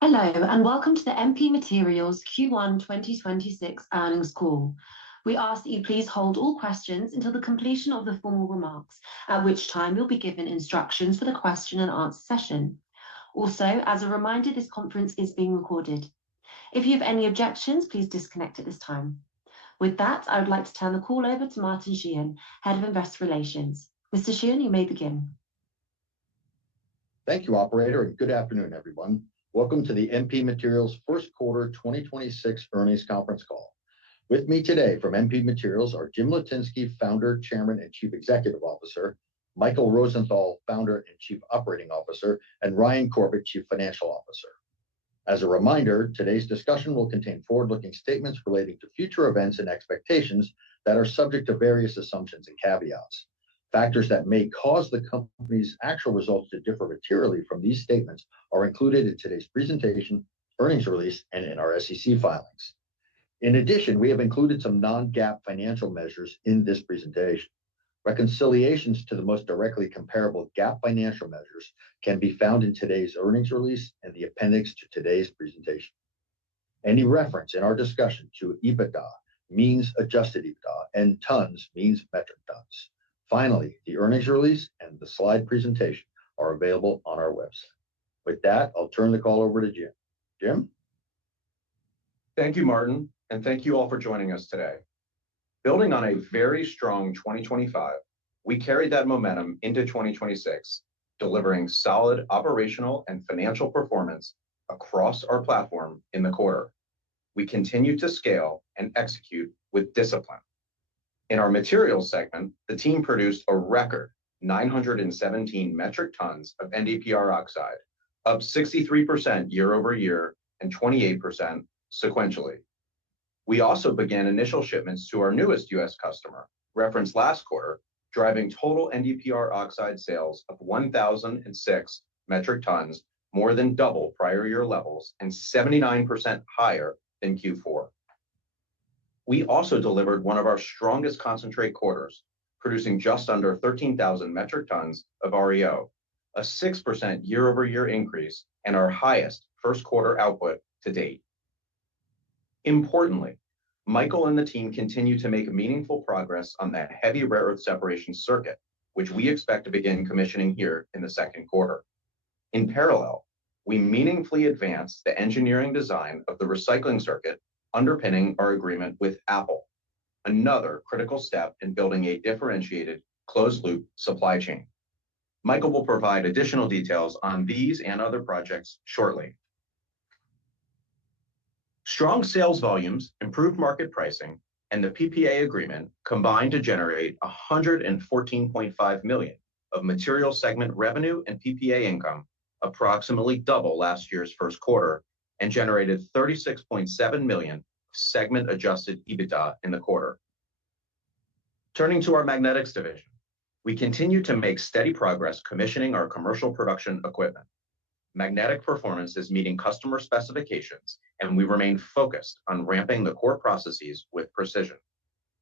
Hello, and welcome to the MP Materials Q1 2026 earnings call. We ask that you please hold all questions until the completion of the formal remarks, at which time you'll be given instructions for the question and answer session. Also, as a reminder, this conference is being recorded. If you have any objections, please disconnect at this time. With that, I would like to turn the call over to Martin Sheehan, Head of Investor Relations. Mr. Sheehan, you may begin. Thank you, operator, and good afternoon, everyone. Welcome to the MP Materials first quarter 2026 earnings conference call. With me today from MP Materials are Jim Litinsky, Founder, Chairman, and Chief Executive Officer, Michael Rosenthal, Founder and Chief Operating Officer, and Ryan Corbett, Chief Financial Officer. As a reminder, today's discussion will contain forward-looking statements relating to future events and expectations that are subject to various assumptions and caveats. Factors that may cause the company's actual results to differ materially from these statements are included in today's presentation, earnings release, and in our SEC filings. In addition, we have included some non-GAAP financial measures in this presentation. Reconciliations to the most directly comparable GAAP financial measures can be found in today's earnings release and the appendix to today's presentation. Any reference in our discussion to EBITDA means adjusted EBITDA, and tons means metric tons. Finally, the earnings release and the slide presentation are available on our website. With that, I'll turn the call over to Jim. Jim? Thank you, Martin, and thank you all for joining us today. Building on a very strong 2025, we carried that momentum into 2026, delivering solid operational and financial performance across our platform in the quarter. We continue to scale and execute with discipline. In our materials segment, the team produced a record 917 metric tons of NdPr oxide, up 63% year-over-year and 28% sequentially. We also began initial shipments to our newest U.S. customer, referenced last quarter, driving total NdPr oxide sales of 1,006 metric tons, more than double prior year levels and 79% higher than Q4. We also delivered one of our strongest concentrate quarters, producing just under 13,000 metric tons of REO, a 6% year-over-year increase and our highest first quarter output to date. Importantly, Michael and the team continue to make meaningful progress on that heavy rare earth separation circuit, which we expect to begin commissioning here in the second quarter. In parallel, we meaningfully advanced the engineering design of the recycling circuit underpinning our agreement with Apple, another critical step in building a differentiated closed-loop supply chain. Michael will provide additional details on these and other projects shortly. Strong sales volumes, improved market pricing, and the PPA agreement combined to generate $114.5 million of material segment revenue and PPA income, approximately double last year's first quarter, and generated $36.7 million of segment adjusted EBITDA in the quarter. Turning to our magnetics division, we continue to make steady progress commissioning our commercial production equipment. Magnetic performance is meeting customer specifications, and we remain focused on ramping the core processes with precision.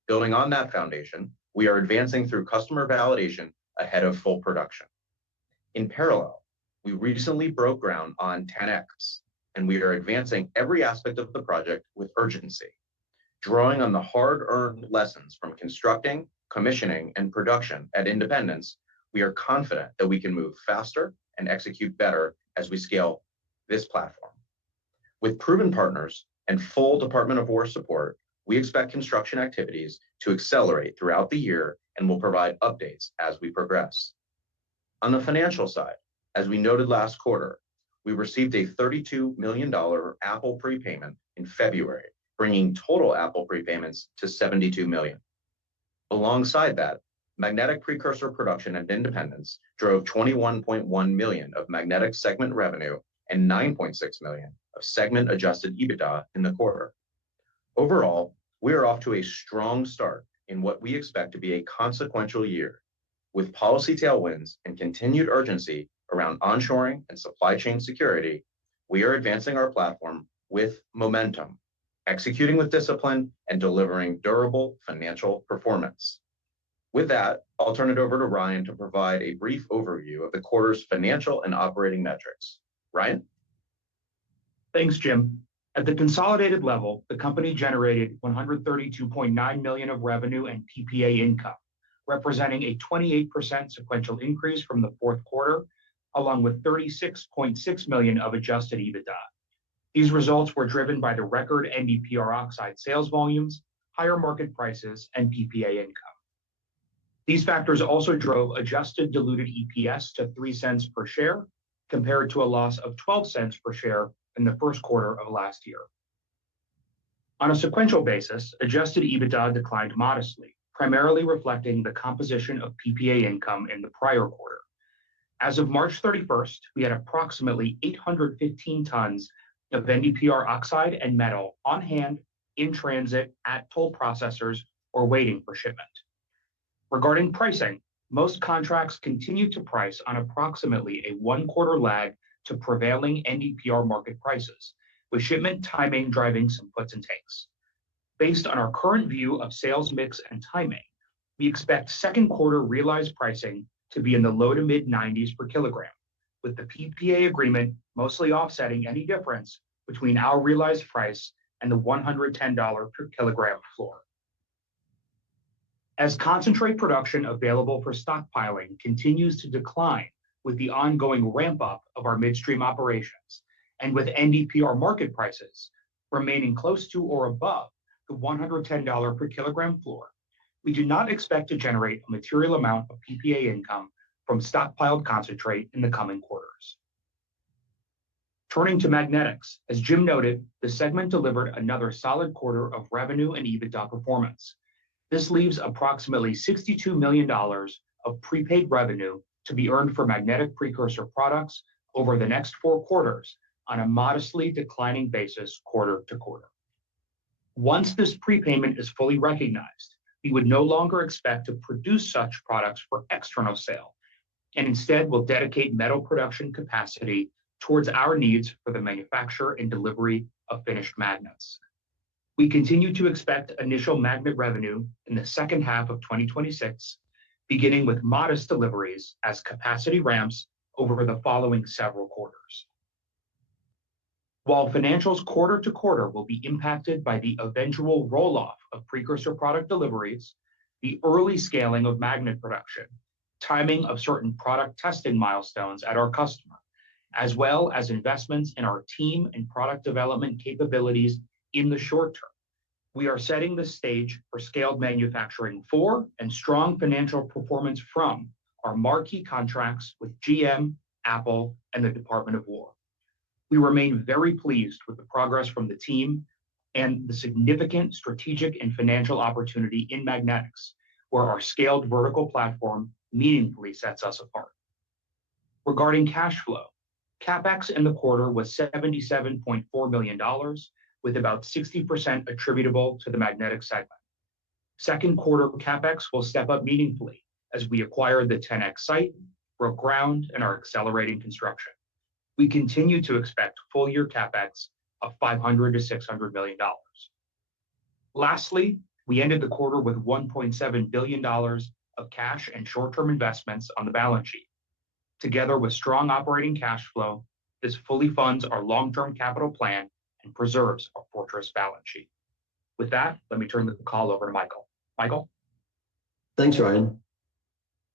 Building on that foundation, we are advancing through customer validation ahead of full production. In parallel, we recently broke ground on 10X, and we are advancing every aspect of the project with urgency. Drawing on the hard-earned lessons from constructing, commissioning, and production at Independence, we are confident that we can move faster and execute better as we scale this platform. With proven partners and full Department of War support, we expect construction activities to accelerate throughout the year and will provide updates as we progress. On the financial side, as we noted last quarter, we received a $32 million Apple prepayment in February, bringing total Apple prepayments to $72 million. Alongside that, magnetic precursor production at Independence drove $21.1 million of magnetic segment revenue and $9.6 million of segment adjusted EBITDA in the quarter. Overall, we are off to a strong start in what we expect to be a consequential year. With policy tailwinds and continued urgency around onshoring and supply chain security, we are advancing our platform with momentum, executing with discipline, and delivering durable financial performance. With that, I'll turn it over to Ryan to provide a brief overview of the quarter's financial and operating metrics. Ryan? Thanks, Jim. At the consolidated level, the company generated $132.9 million of revenue and PPA income, representing a 28% sequential increase from the fourth quarter, along with $36.6 million of adjusted EBITDA. These results were driven by the record NdPr oxide sales volumes, higher market prices, and PPA income. These factors also drove adjusted diluted EPS to 3 cents per share, compared to a loss of 12 cents per share in the first quarter of last year. On a sequential basis, adjusted EBITDA declined modestly, primarily reflecting the composition of PPA income in the prior quarter. As of March 31st, we had approximately 815 tons of NdPr oxide and metal on hand, in transit, at toll processors, or waiting for shipment. Regarding pricing, most contracts continue to price on approximately a 1-quarter lag to prevailing NdPr market prices, with shipment timing driving some puts and takes. Based on our current view of sales mix and timing, we expect second quarter realized pricing to be in the low to mid 90s per kilogram, with the PPA agreement mostly offsetting any difference between our realized price and the $110 per kilogram floor. As concentrate production available for stockpiling continues to decline with the ongoing ramp-up of our midstream operations, and with NdPr market prices remaining close to or above the $110 per kilogram floor, we do not expect to generate a material amount of PPA income from stockpiled concentrate in the coming quarters. Turning to magnetics, as Jim noted, the segment delivered another solid quarter of revenue and EBITDA performance. This leaves approximately $62 million of prepaid revenue to be earned for magnetic precursor products over the next 4 quarters on a modestly declining basis quarter to quarter. Once this prepayment is fully recognized, we would no longer expect to produce such products for external sale, and instead will dedicate metal production capacity towards our needs for the manufacture and delivery of finished magnets. We continue to expect initial magnet revenue in the second half of 2026, beginning with modest deliveries as capacity ramps over the following several quarters. While financials quarter to quarter will be impacted by the eventual roll-off of precursor product deliveries, the early scaling of magnet production, timing of certain product testing milestones at our customer, as well as investments in our team and product development capabilities in the short term, we are setting the stage for scaled manufacturing for and strong financial performance from our marquee contracts with GM, Apple, and the Department of War. We remain very pleased with the progress from the team and the significant strategic and financial opportunity in magnetics, where our scaled vertical platform meaningfully sets us apart. Regarding cash flow, CapEx in the quarter was $77.4 million, with about 60% attributable to the magnetic segment. Second quarter CapEx will step up meaningfully as we acquire the 10X site, broke ground, and are accelerating construction. We continue to expect full-year CapEx of $500 to $600 million. Lastly, we ended the quarter with $1.7 billion of cash and short-term investments on the balance sheet. Together with strong operating cash flow, this fully funds our long-term capital plan and preserves our fortress balance sheet. With that, let me turn the call over to Michael. Michael? Thanks, Ryan.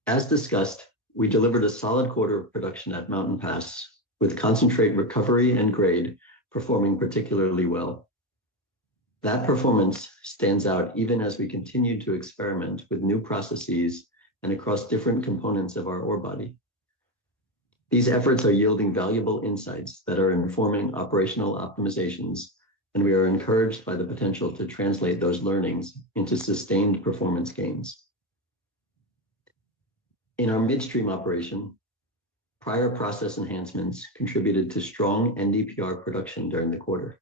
As discussed, we delivered a solid quarter of production at Mountain Pass, with concentrate recovery and grade performing particularly well. That performance stands out even as we continue to experiment with new processes and across different components of our ore body. These efforts are yielding valuable insights that are informing operational optimizations, and we are encouraged by the potential to translate those learnings into sustained performance gains. In our midstream operation, prior process enhancements contributed to strong NdPr production during the quarter.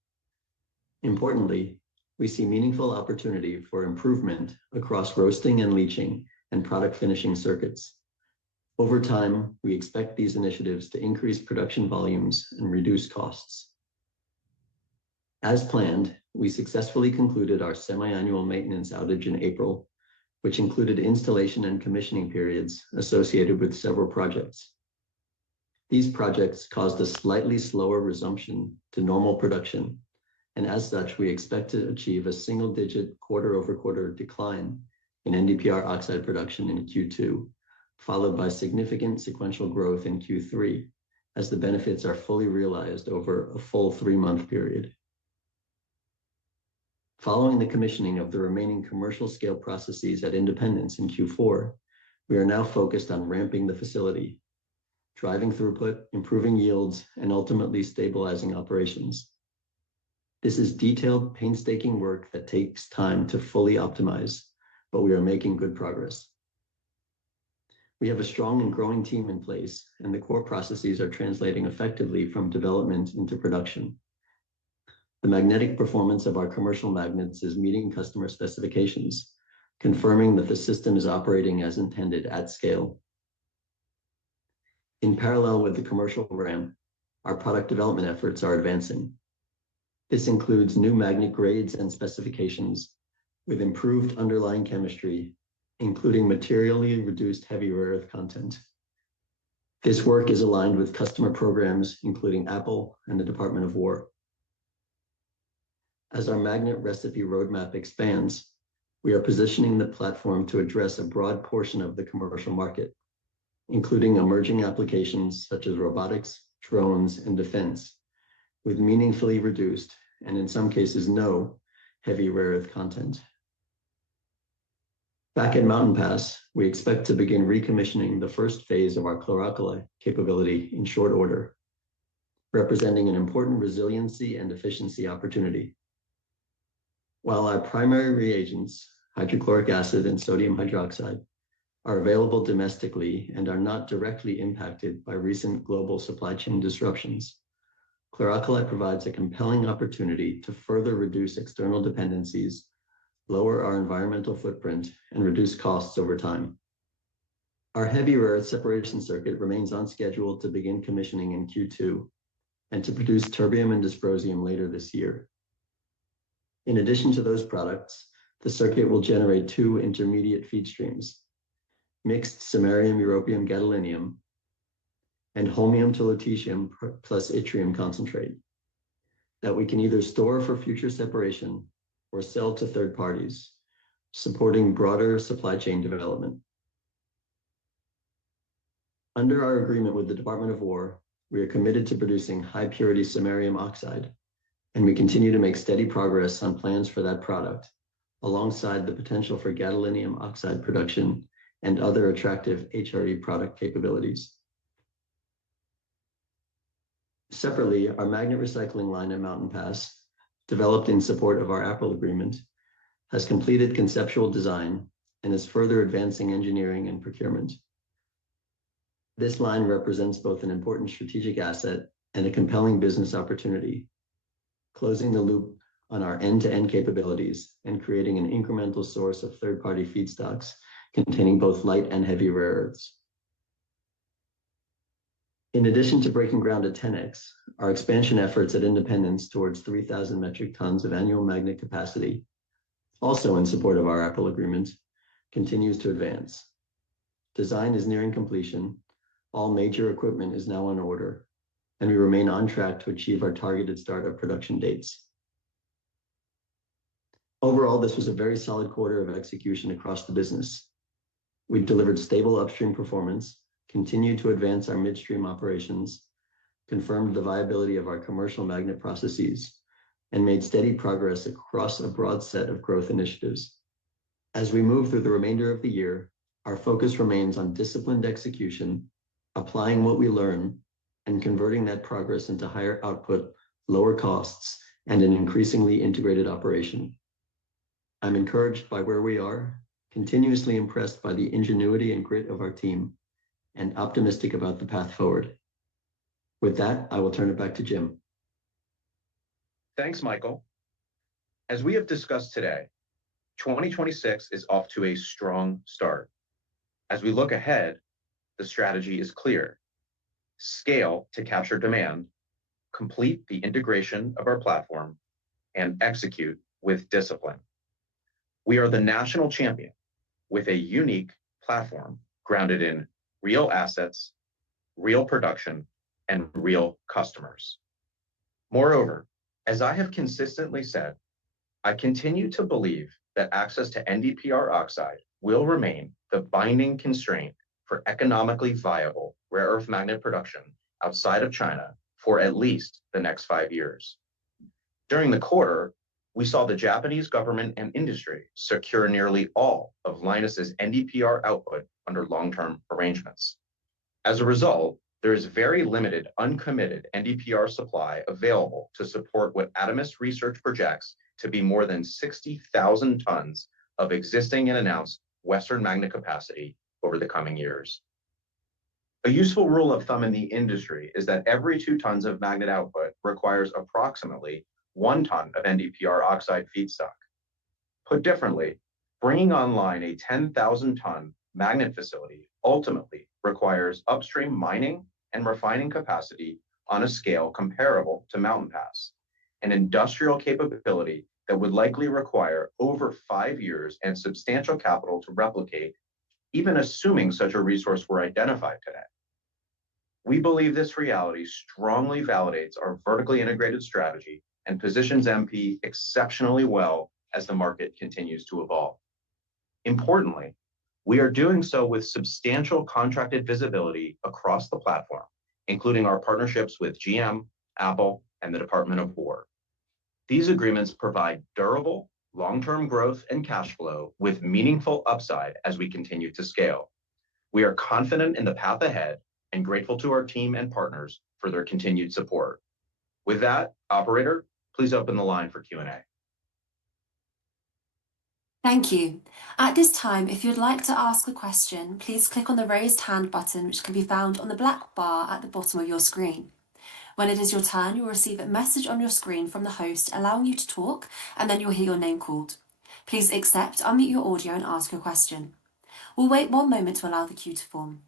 Importantly, we see meaningful opportunity for improvement across roasting and leaching and product finishing circuits. Over time, we expect these initiatives to increase production volumes and reduce costs. As planned, we successfully concluded our semi-annual maintenance outage in April, which included installation and commissioning periods associated with several projects. These projects caused a slightly slower resumption to normal production, and as such, we expect to achieve a single-digit quarter-over-quarter decline in NdPr oxide production in Q2, followed by significant sequential growth in Q3, as the benefits are fully realized over a full 3-month period. Following the commissioning of the remaining commercial-scale processes at Independence in Q4, we are now focused on ramping the facility, driving throughput, improving yields, and ultimately stabilizing operations. This is detailed, painstaking work that takes time to fully optimize, but we are making good progress. We have a strong and growing team in place, and the core processes are translating effectively from development into production. The magnetic performance of our commercial magnets is meeting customer specifications, confirming that the system is operating as intended at scale. In parallel with the commercial ramp, our product development efforts are advancing. This includes new magnet grades and specifications with improved underlying chemistry, including materially reduced heavy rare earth content. This work is aligned with customer programs, including Apple and the Department of War. As our magnet recipe roadmap expands, we are positioning the platform to address a broad portion of the commercial market, including emerging applications such as robotics, drones, and defense, with meaningfully reduced, and in some cases no, heavy rare earth content. Back at Mountain Pass, we expect to begin recommissioning the first phase of our chlor-alkali capability in short order, representing an important resiliency and efficiency opportunity. While our primary reagents, hydrochloric acid and sodium hydroxide, are available domestically and are not directly impacted by recent global supply chain disruptions, chlor-alkali provides a compelling opportunity to further reduce external dependencies, lower our environmental footprint, and reduce costs over time. Our heavy rare earth separation circuit remains on schedule to begin commissioning in Q2 and to produce terbium and dysprosium later this year. In addition to those products, the circuit will generate 2 intermediate feed streams: mixed samarium-europium gadolinium and holmium to lutetium plus yttrium concentrate that we can either store for future separation or sell to third parties, supporting broader supply chain development. Under our agreement with the Department of War, we are committed to producing high-purity samarium oxide, and we continue to make steady progress on plans for that product, alongside the potential for gadolinium oxide production and other attractive HRE product capabilities. Separately, our magnet recycling line at Mountain Pass, developed in support of our Apple agreement, has completed conceptual design and is further advancing engineering and procurement. This line represents both an important strategic asset and a compelling business opportunity, closing the loop on our end-to-end capabilities and creating an incremental source of third-party feedstocks containing both light and heavy rare earths. In addition to breaking ground at 10X, our expansion efforts at Independence towards 3,000 metric tons of annual magnet capacity, also in support of our Apple agreement, continues to advance. Design is nearing completion, all major equipment is now on order, and we remain on track to achieve our targeted startup production dates. Overall, this was a very solid quarter of execution across the business. We delivered stable upstream performance, continued to advance our midstream operations, confirmed the viability of our commercial magnet processes, and made steady progress across a broad set of growth initiatives. As we move through the remainder of the year, our focus remains on disciplined execution, applying what we learn, and converting that progress into higher output, lower costs, and an increasingly integrated operation. I'm encouraged by where we are, continuously impressed by the ingenuity and grit of our team, and optimistic about the path forward. With that, I will turn it back to Jim. Thanks, Michael. As we have discussed today, 2026 is off to a strong start. As we look ahead, the strategy is clear: scale to capture demand, complete the integration of our platform, and execute with discipline. We are the national champion with a unique platform grounded in real assets, real production, and real customers. Moreover, as I have consistently said, I continue to believe that access to NdPr oxide will remain the binding constraint for economically viable rare earth magnet production outside of China for at least the next 5 years. During the quarter, we saw the Japanese government and industry secure nearly all of Lynas' NdPr output under long-term arrangements. As a result, there is very limited uncommitted NdPr supply available to support what Adamas Research projects to be more than 60,000 tons of existing and announced Western magnet capacity over the coming years. A useful rule of thumb in the industry is that every 2 tons of magnet output requires approximately 1 ton of NdPr oxide feedstock. Put differently, bringing online a 10,000-ton magnet facility ultimately requires upstream mining and refining capacity on a scale comparable to Mountain Pass, an industrial capability that would likely require over 5 years and substantial capital to replicate, even assuming such a resource were identified today. We believe this reality strongly validates our vertically integrated strategy and positions MP exceptionally well as the market continues to evolve. Importantly, we are doing so with substantial contracted visibility across the platform, including our partnerships with GM, Apple, and the Department of War. These agreements provide durable, long-term growth and cash flow with meaningful upside as we continue to scale. We are confident in the path ahead and grateful to our team and partners for their continued support. With that, operator, please open the line for Q&A. Thank you. At this time, if you'd like to ask a question, please click on the raised hand button, which can be found on the black bar at the bottom of your screen. When it is your turn, you'll receive a message on your screen from the host allowing you to talk, and then you'll hear your name called. Please accept, unmute your audio and ask your question. We'll wait 1 moment to allow the queue to form.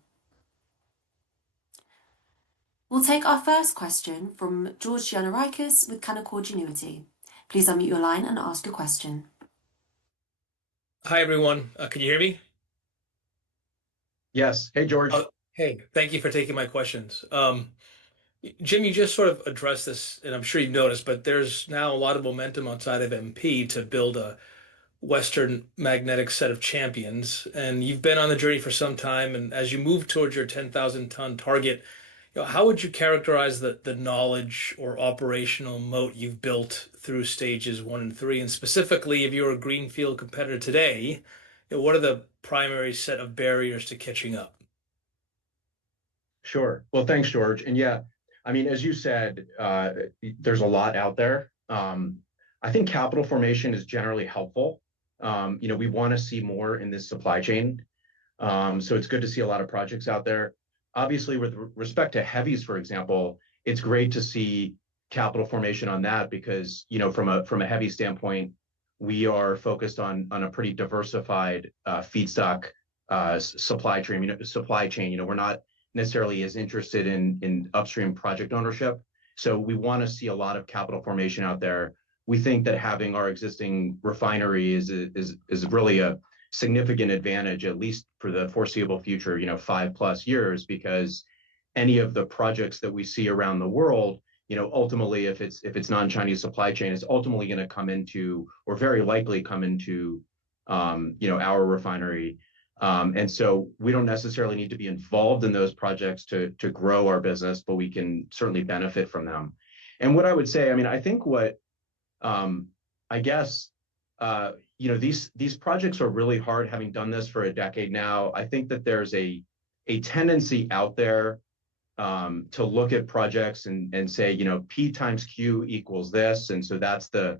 We'll take our first question from George Giannarakis with Canaccord Genuity. Please unmute your line and ask your question. Hi, everyone. Can you hear me? Yes. Hey, George. Hey, thank you for taking my questions. Jim, you just sort of addressed this, and I'm sure you've noticed, but there's now a lot of momentum outside of MP to build a Western magnetic set of champions. And you've been on the journey for some time. And as you move towards your 10,000-ton target, how would you characterize the knowledge or operational moat you've built through stages 1 and 3? And specifically, if you're a greenfield competitor today, what are the primary set of barriers to catching up? Sure. Well, thanks, George. And yeah, I mean, as you said, there's a lot out there. I think capital formation is generally helpful. We want to see more in this supply chain. So it's good to see a lot of projects out there. Obviously, with respect to heavies, for example, it's great to see capital formation on that because, from a heavy standpoint, we are focused on a pretty diversified feedstock supply chain. We're not necessarily as interested in upstream project ownership. So we want to see a lot of capital formation out there. We think that having our existing refinery is really a significant advantage, at least for the foreseeable future, 5+ years, because any of the projects that we see around the world, ultimately, if it's non-Chinese supply chain, it's ultimately going to come into, or very likely come into, our refinery. And so we don't necessarily need to be involved in those projects to grow our business, but we can certainly benefit from them. And what I would say, I think what, I guess, these projects are really hard, having done this for a decade now. I think that there's a tendency out there to look at projects and say, P times Q equals this. And so that's the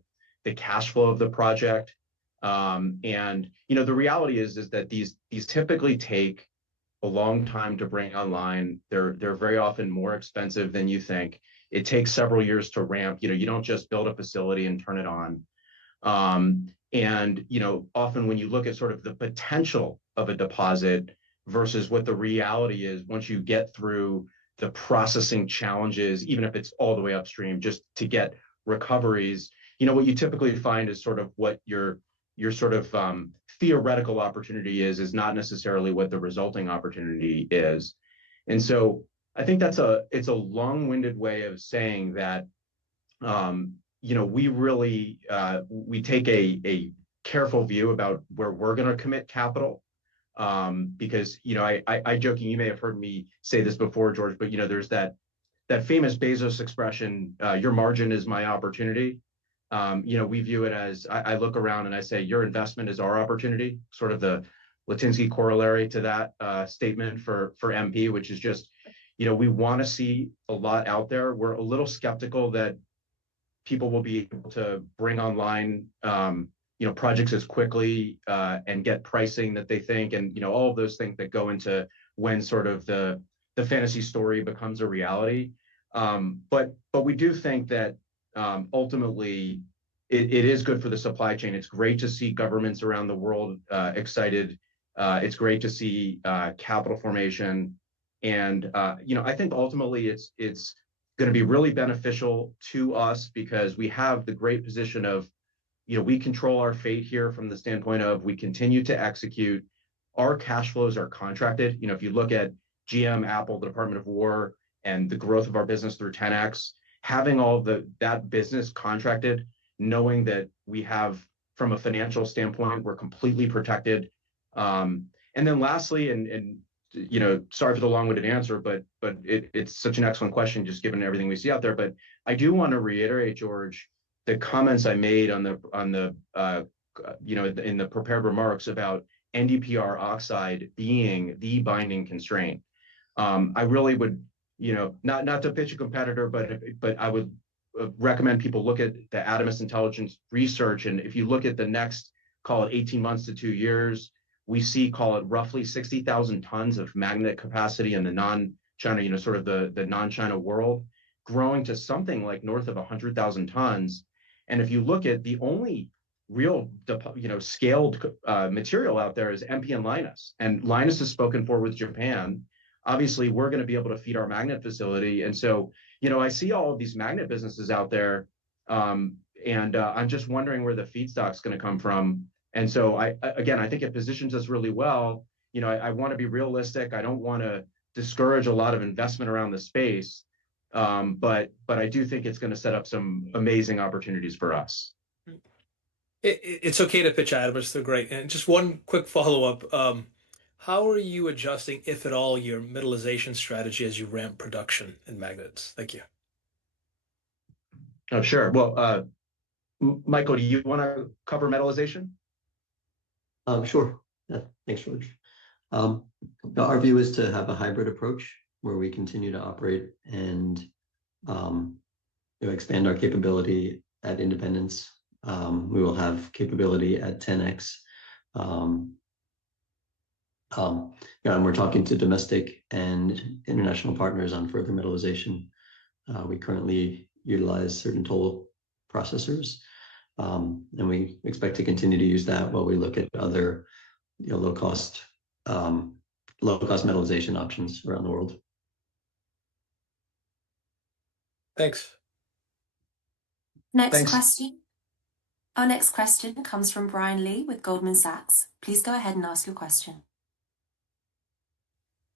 cash flow of the project. And the reality is that these typically take a long time to bring online. They're very often more expensive than you think. It takes several years to ramp. You don't just build a facility and turn it on. And often when you look at sort of the potential of a deposit versus what the reality is, once you get through the processing challenges, even if it's all the way upstream, just to get recoveries, what you typically find is sort of what your sort of theoretical opportunity is not necessarily what the resulting opportunity is. And so I think it's a long-winded way of saying that we really we take a careful view about where we're going to commit capital. Because I joking, you may have heard me say this before, George, but there's that famous Bezos expression, your margin is my opportunity. We view it as I look around and I say, your investment is our opportunity, sort of the Litinsky corollary to that statement for MP, which is just, we want to see a lot out there. We're a little skeptical that people will be able to bring online, projects as quickly and get pricing that they think, and all of those things that go into when sort of the fantasy story becomes a reality. But we do think that ultimately it is good for the supply chain. It's great to see governments around the world excited. It's great to see capital formation, and I think ultimately it's going to be really beneficial to us because we have the great position of, we control our fate here from the standpoint of we continue to execute. Our cash flows are contracted. If you look at GM, Apple, the Department of War, and the growth of our business through 10x, having all that business contracted, knowing that we have, from a financial standpoint, we're completely protected. And then lastly, and sorry for the long-winded answer, but it's such an excellent question, just given everything we see out there. But I do want to reiterate, George, the comments I made on the in the prepared remarks about NdPr oxide being the binding constraint. I really would, not to pitch a competitor, but I would recommend people look at the Adamas Intelligence research, and if you look at the next, call it 18 months to 2 years, we see, call it roughly 60,000 tons of magnet capacity in the non-China, sort of the non-China world, growing to something like north of 100,000 tons. And if you look at the only real, scaled material out there is MP and Lynas. And Lynas is spoken for with Japan. Obviously, we're going to be able to feed our magnet facility. And so, I see all of these magnet businesses out there, and I'm just wondering where the feedstock's going to come from. And so I think it positions us really well. I want to be realistic. I don't want to discourage a lot of investment around the space, but I do think it's going to set up some amazing opportunities for us. It's okay to pitch Adamas. They're great. And just one quick follow-up. How are you adjusting, if at all, your metallization strategy as you ramp production in magnets? Thank you. Oh, sure. Well, Michael, do you want to cover metallization? Sure. Yeah, thanks, George. Our view is to have a hybrid approach where we continue to operate and expand our capability at Independence. We will have capability at 10x. And we're talking to domestic and international partners on further metallization. We currently utilize certain toll processors, and we expect to continue to use that while we look at other low cost metallization options around the world. Thanks. Next question. Our next question comes from Brian Lee with Goldman Sachs. Please go ahead and ask your question.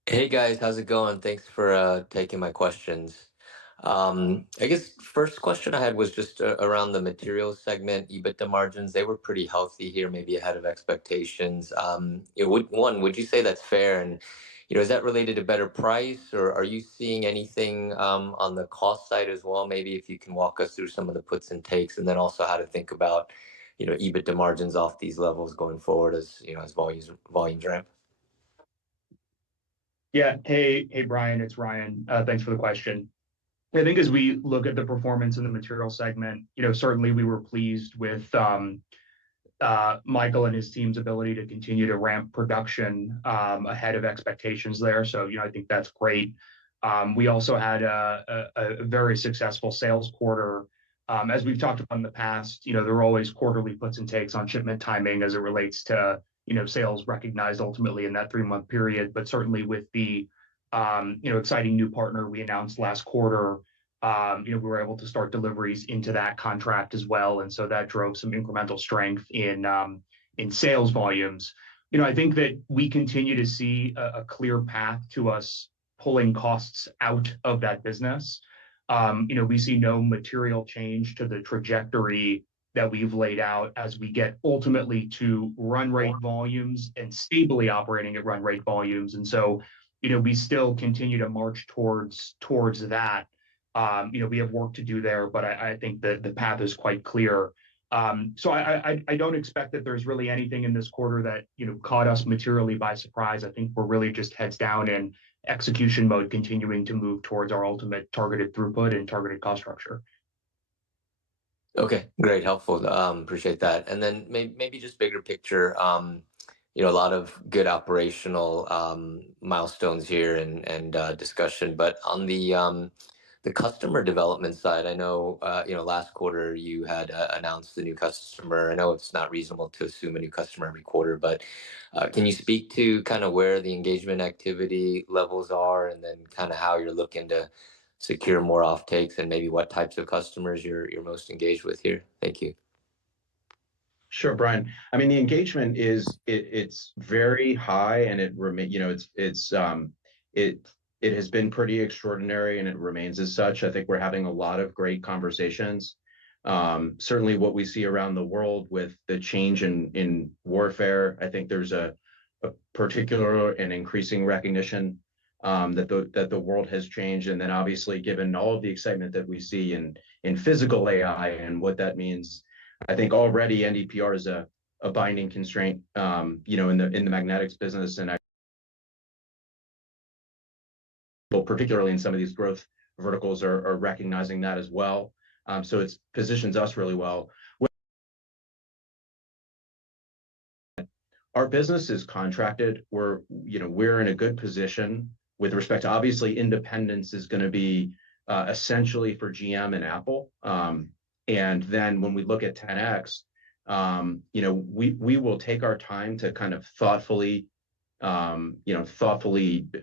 Hey guys, how's it going? Thanks for taking my questions. I guess first question I had was just around the materials segment, EBITDA margins. They were pretty healthy here, maybe ahead of expectations. Would you say that's fair? And is that related to better price, or are you seeing anything on the cost side as well? Maybe if you can walk us through some of the puts and takes, and then also how to think about EBITDA margins off these levels going forward as as volumes ramp. Yeah. Hey, Brian, it's Ryan. Thanks for the question. I think as we look at the performance in the material segment, certainly we were pleased with Michael and his team's ability to continue to ramp production ahead of expectations there. So, I think that's great. We also had a very successful sales quarter. As we've talked about in the past, there are always quarterly puts and takes on shipment timing as it relates to sales recognized ultimately in that 3-month period. But certainly with the exciting new partner we announced last quarter, we were able to start deliveries into that contract as well, and so that drove some incremental strength in sales volumes. I think that we continue to see a clear path to us pulling costs out of that business. We see no material change to the trajectory that we've laid out as we get ultimately to run rate volumes and stably operating at run rate volumes. And so, we still continue to march towards that. We have work to do there, but I think that the path is quite clear. So I don't expect that there's really anything in this quarter that caught us materially by surprise. I think we're really just heads down in execution mode, continuing to move towards our ultimate targeted throughput and targeted cost structure. Okay, great, helpful. Appreciate that. And then maybe just bigger picture. A lot of good operational milestones here and discussion. But on the customer development side, I know last quarter you had announced a new customer. I know it's not reasonable to assume a new customer every quarter, but can you speak to kind of where the engagement activity levels are, and then kind of how you're looking to secure more offtakes, and maybe what types of customers you're most engaged with here? Thank you. Sure, Brian. I mean, the engagement it's very high, and it has been pretty extraordinary, and it remains as such. I think we're having a lot of great conversations. Certainly, what we see around the world with the change in warfare, I think there's a particular and increasing recognition that the world has changed, and then obviously, given all of the excitement that we see in physical AI and what that means, I think already NdPr is a binding constraint, in the magnetics business, and particularly in some of these growth verticals are recognizing that as well. So it positions us really well. Our business is contracted. We're in a good position with respect to, obviously, independence is going to be essentially for GM and Apple. And then when we look at 10X, we will take our time to kind of thoughtfully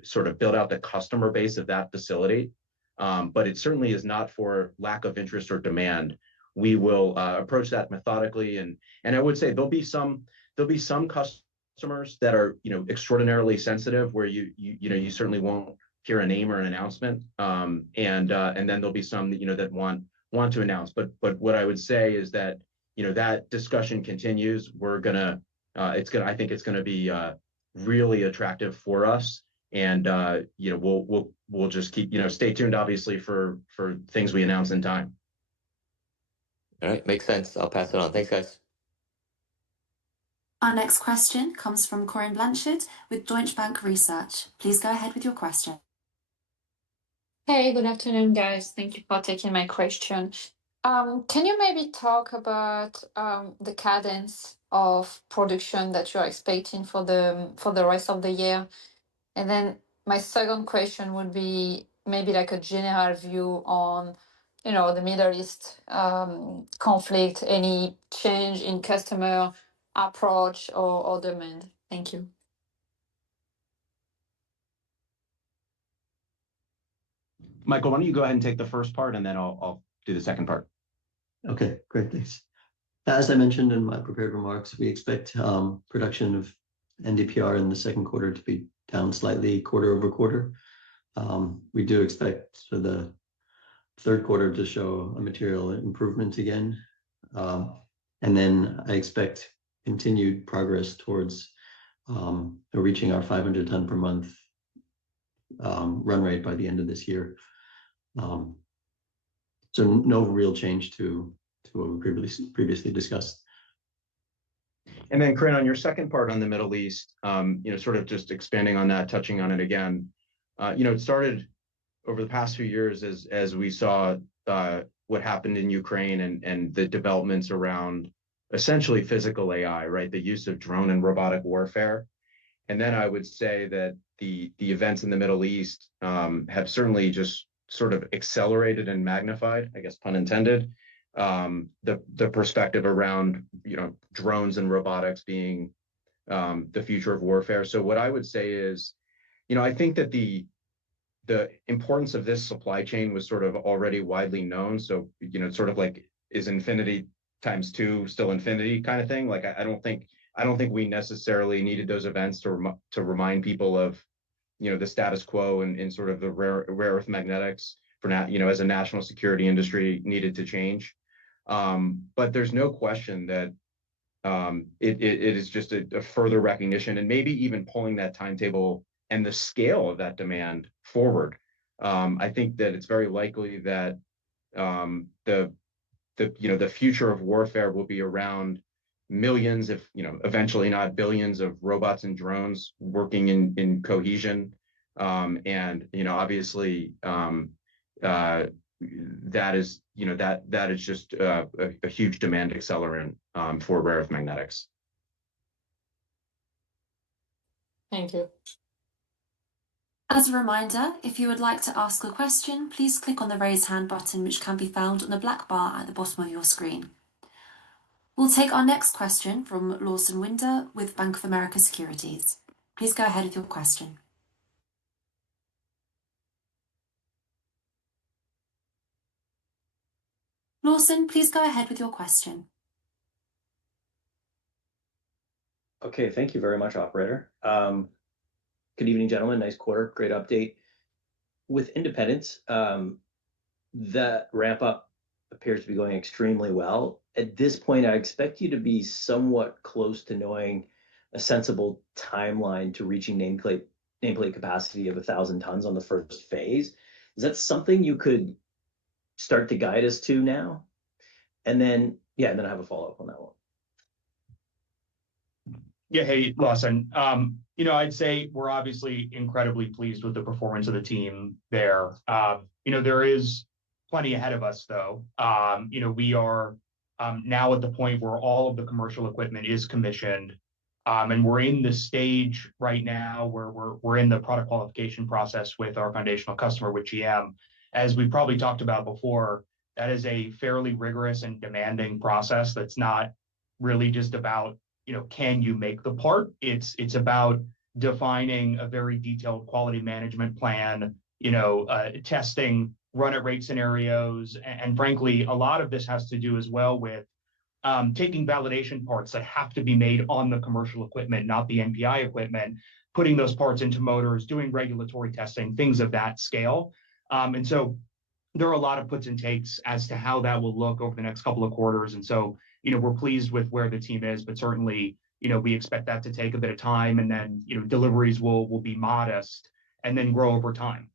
sort of build out the customer base of that facility. But it certainly is not for lack of interest or demand. We will approach that methodically, and I would say there'll be some customers that are extraordinarily sensitive, where you certainly won't hear a name or an announcement, and then there'll be some that want to announce. But what I would say is that that discussion continues. I think it's gonna be really attractive for us, and we'll just keep stay tuned, obviously, for things we announce in time. All right, makes sense. I'll pass it on. Thanks, guys. Our next question comes from Corinne Blanchard with Deutsche Bank Research. Please go ahead with your question. Hey, good afternoon, guys. Thank you for taking my question. Can you maybe talk about the cadence of production that you're expecting for the rest of the year? And then my second question would be maybe like a general view on the Middle East conflict, any change in customer approach or demand. Thank you. Michael, why don't you go ahead and take the first part, and then I'll do the second part. Okay, great, thanks. As I mentioned in my prepared remarks, we expect production of NdPr in the second quarter to be down slightly quarter over quarter. We do expect for the third quarter to show a material improvement again. And then I expect continued progress towards reaching our 500 ton per month run rate by the end of this year. So no real change to what we previously discussed. And then, Corinne, on your second part on the Middle East, sort of just expanding on that, touching on it again, it started over the past few years as we saw what happened in Ukraine and the developments around essentially physical AI, right? The use of drone and robotic warfare. And then I would say that the events in the Middle East have certainly just sort of accelerated and magnified, I guess, pun intended, the perspective around drones and robotics being the future of warfare. So what I would say is, I think that the importance of this supply chain was sort of already widely known. So sort of like, is infinity times two still infinity kind of thing? Like I don't think we necessarily needed those events to remind people of the status quo and sort of the rare earth magnetics for now, as a national security industry needed to change. But there's no question that it is just a further recognition and maybe even pulling that timetable and the scale of that demand forward. I think that it's very likely that the future of warfare will be around millions, if eventually not billions, of robots and drones working in cohesion, and obviously that is that is just a huge demand accelerant for rare earth magnetics. Thank you. As a reminder, if you would like to ask a question, please click on the raise hand button, which can be found on the black bar at the bottom of your screen. We'll take our next question from Lawson Winder with Bank of America Securities. Please go ahead with your question. Lawson, please go ahead with your question. Okay, thank you very much, operator. Good evening, gentlemen. Nice quarter, great update. With Independence, the ramp up appears to be going extremely well. At this point, I expect you to be somewhat close to knowing a sensible timeline to reaching nameplate capacity of 1,000 tons on the first phase. Is that something you could start to guide us to now? And then I have a follow-up on that one. Yeah, hey, Lawson. I'd say we're obviously incredibly pleased with the performance of the team there. There is plenty ahead of us, though. We are now at the point where all of the commercial equipment is commissioned, and we're in the stage right now where we're in the product qualification process with our foundational customer, with GM. As we probably talked about before, that is a fairly rigorous and demanding process that's not really just about can you make the part? It's about defining a very detailed quality management plan, testing run at rate scenarios. And frankly, a lot of this has to do as well with taking validation parts that have to be made on the commercial equipment, not the NPI equipment, putting those parts into motors, doing regulatory testing, things of that scale. And so there are a lot of puts and takes as to how that will look over the next couple of quarters. And so, we're pleased with where the team is, but certainly, we expect that to take a bit of time, and then, deliveries will be modest and then grow over time.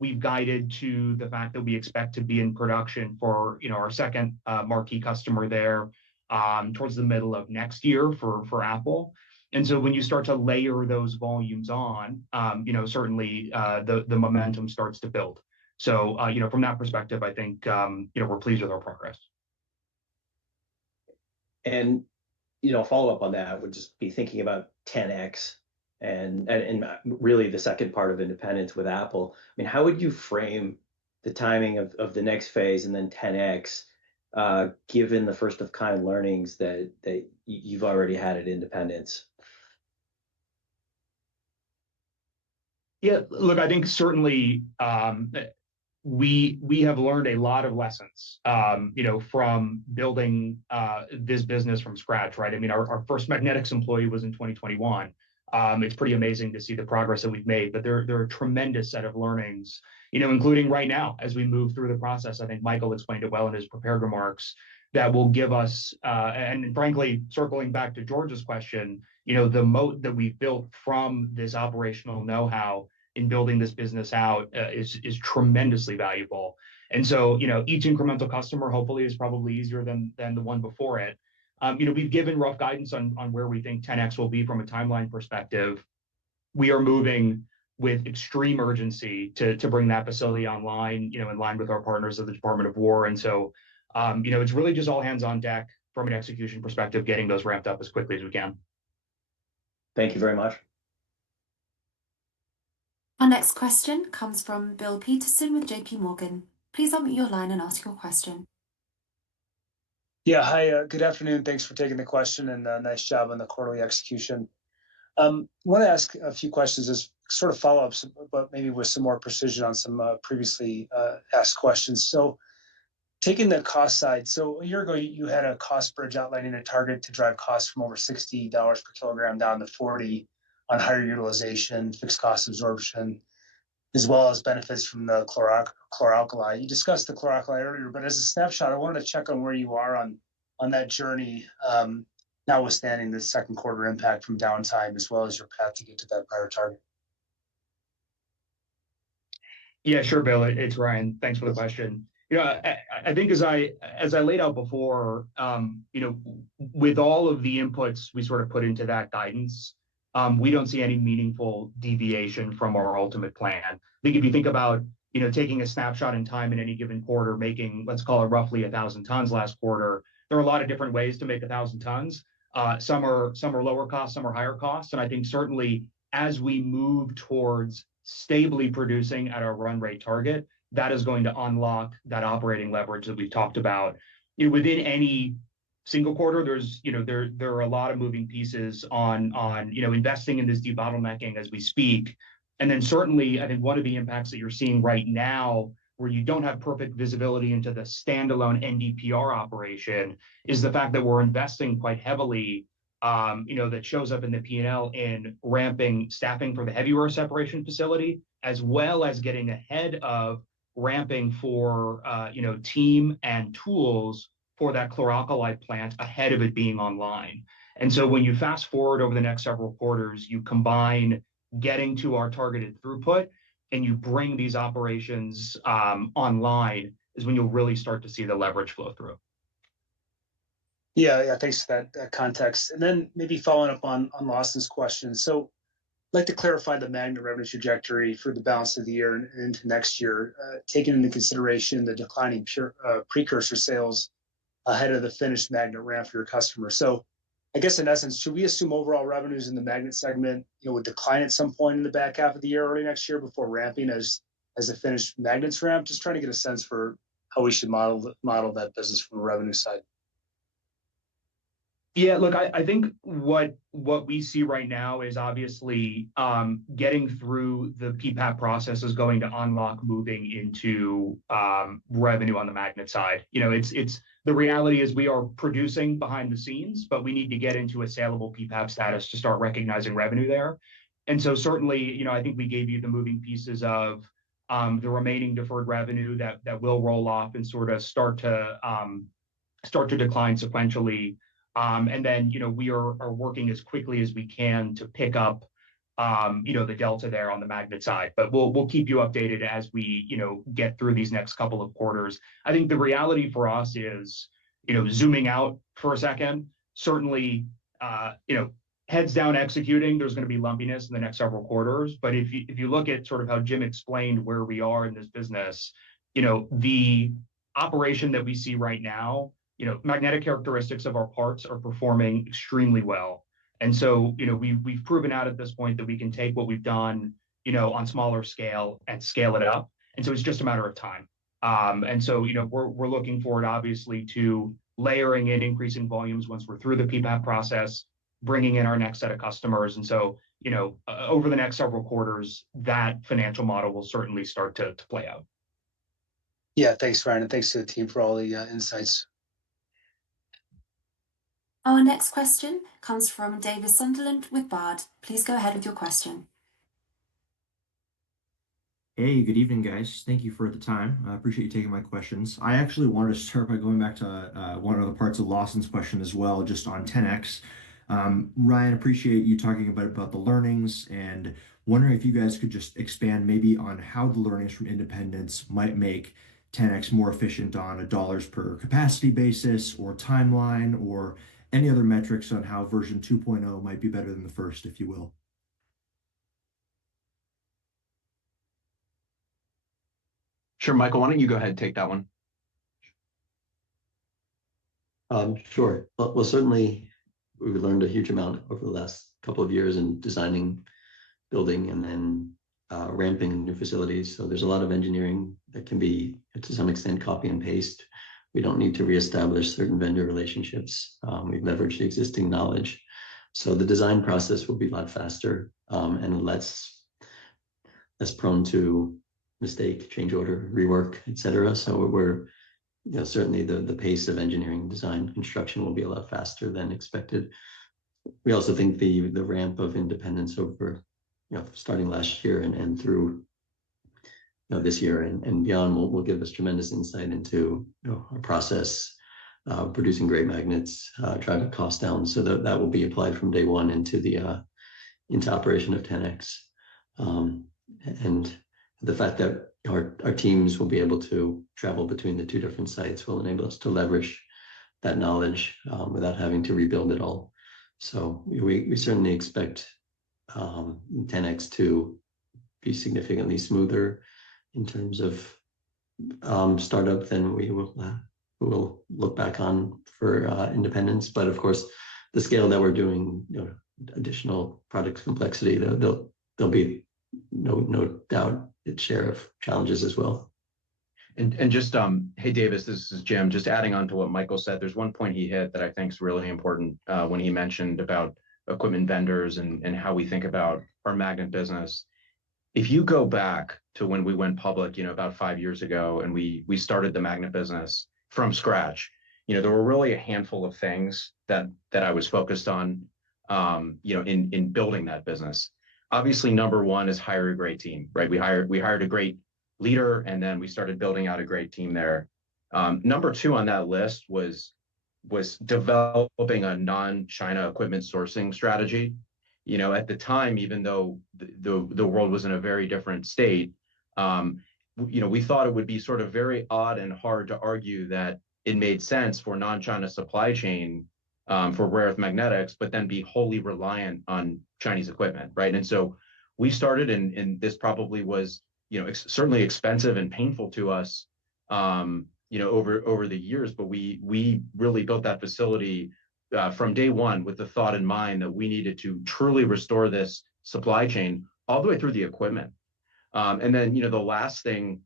We've guided to the fact that we expect to be in production for, our second marquee customer there towards the middle of next year for Apple. And so when you start to layer those volumes on, certainly the momentum starts to build. So, from that perspective, I think, we're pleased with our progress. And follow up on that would just be thinking about 10x and really the second part of Independence with Apple. I mean, how would you frame the timing of the next phase and then 10x, given the first of kind learnings that you've already had at Independence? Yeah, look, I think certainly we have learned a lot of lessons, from building this business from scratch, right? I mean, our first magnetics employee was in 2021. It's pretty amazing to see the progress that we've made, but there are a tremendous set of learnings, including right now as we move through the process. I think Michael explained it well in his prepared remarks, that will give us, and frankly, circling back to George's question, the moat that we've built from this operational know-how in building this business out is tremendously valuable. And so, each incremental customer hopefully is probably easier than the one before it. We've given rough guidance on where we think 10x will be from a timeline perspective. We are moving with extreme urgency to bring that facility online, in line with our partners at the Department of War. And so, it's really just all hands on deck from an execution perspective, getting those ramped up as quickly as we can. Thank you very much. Our next question comes from Bill Peterson with JP Morgan. Please unmute your line and ask your question. Yeah, hi, good afternoon. Thanks for taking the question, and nice job on the quarterly execution. I want to ask a few questions as sort of follow-ups, but maybe with some more precision on some previously asked questions. So taking the cost side, so a year ago, you had a cost bridge outlining a target to drive costs from over $60 per kilogram down to $40. on higher utilization, fixed cost absorption, as well as benefits from the chloralkali. You discussed the chloralkali earlier, but as a snapshot, I wanted to check on where you are on that journey, notwithstanding the second quarter impact from downtime, as well as your path to get to that prior target. Yeah, sure, Bill. It's Ryan. Thanks for the question. I think as I laid out before, with all of the inputs we sort of put into that guidance, we don't see any meaningful deviation from our ultimate plan. I think if you think about, taking a snapshot in time in any given quarter, making, let's call it roughly 1,000 tons last quarter, there are a lot of different ways to make 1,000 tons. Some are lower cost, some are higher cost. And I think certainly as we move towards stably producing at our run rate target, that is going to unlock that operating leverage that we've talked about. Within any single quarter, there are a lot of moving pieces on investing in this debottlenecking as we speak. And then certainly, I think one of the impacts that you're seeing right now, where you don't have perfect visibility into the standalone NDPR operation, is the fact that we're investing quite heavily, that shows up in the P&L in ramping staffing for the heavy rare separation facility, as well as getting ahead of ramping for, team and tools for that chloralkali plant ahead of it being online. And so when you fast forward over the next several quarters, you combine getting to our targeted throughput and you bring these operations online, is when you'll really start to see the leverage flow through. Yeah, thanks for that context. And then maybe following up on Lawson's question. So I'd like to clarify the magnet revenue trajectory for the balance of the year and into next year, taking into consideration the declining precursor sales ahead of the finished magnet ramp for your customers. So I guess in essence, should we assume overall revenues in the magnet segment, would decline at some point in the back half of the year, early next year, before ramping as the finished magnets ramp? Just trying to get a sense for how we should model that business from a revenue side. Yeah, look, I think what we see right now is obviously getting through the PPAP process is going to unlock moving into revenue on the magnet side. It's the reality is we are producing behind the scenes, but we need to get into a saleable PPAP status to start recognizing revenue there. And so certainly, I think we gave you the moving pieces of the remaining deferred revenue that will roll off and sort of start to decline sequentially. And then, we are working as quickly as we can to pick up, the delta there on the magnet side. But we'll keep you updated as we, get through these next couple of quarters. I think the reality for us is, zooming out for a second, certainly, heads down executing, there's going to be lumpiness in the next several quarters. But if you look at sort of how Jim explained where we are in this business, the operation that we see right now, magnetic characteristics of our parts are performing extremely well. And so, we've proven out at this point that we can take what we've done, on smaller scale and scale it up. And so it's just a matter of time. And so, we're looking forward, obviously, to layering in increasing volumes once we're through the PPAP process, bringing in our next set of customers. And so, over the next several quarters, that financial model will certainly start to play out. Yeah, thanks, Ryan, and thanks to the team for all the insights. Our next question comes from David Sunderland with Bard. Please go ahead with your question. Hey, good evening, guys. Thank you for the time. I appreciate you taking my questions. I actually wanted to start by going back to one of the parts of Lawson's question as well, just on 10X. Ryan, appreciate you talking about the learnings, and wondering if you guys could just expand maybe on how the learnings from Independence might make 10X more efficient on a dollars per capacity basis or timeline, or any other metrics on how version 2.0 might be better than the first, if you will. Sure, Michael, why don't you go ahead and take that one? Sure. Well, certainly we've learned a huge amount over the last couple of years in designing, building, and then ramping new facilities. So there's a lot of engineering that can be, to some extent, copy and paste. We don't need to reestablish certain vendor relationships. We've leveraged the existing knowledge. So the design process will be a lot faster and less prone to mistake, change order, rework, etc. So we're, certainly the pace of engineering, design, construction will be a lot faster than expected. We also think the ramp of independence over, starting last year and through this year and beyond will give us tremendous insight into our process, producing great magnets, driving costs down. So that will be applied from day one into operation of 10X. And the fact that our teams will be able to travel between the two different sites will enable us to leverage that knowledge without having to rebuild it all. So we certainly expect 10X to be significantly smoother in terms of startup than we will look back on for independence. But of course, the scale that we're doing, additional product complexity, there'll be no doubt its share of challenges as well. And just hey Davis, this is Jim. Just adding on to what Michael said, there's one point he hit that I think is really important when he mentioned about equipment vendors and how we think about our magnet business. If you go back to when we went public, about 5 years ago, and we started the magnet business from scratch, there were really a handful of things that I was focused on, in building that business. Obviously, number one is hire a great team, right? We hired a great leader, and then we started building out a great team there. Number two on that list was developing a non-China equipment sourcing strategy. At the time, even though the world was in a very different state, we thought it would be sort of very odd and hard to argue that it made sense for non-China supply chain for rare earth magnetics, but then be wholly reliant on Chinese equipment, right? And so we started, and this probably was, certainly expensive and painful to us, over the years, but we really built that facility from day one with the thought in mind that we needed to truly restore this supply chain all the way through the equipment. And then, the last thing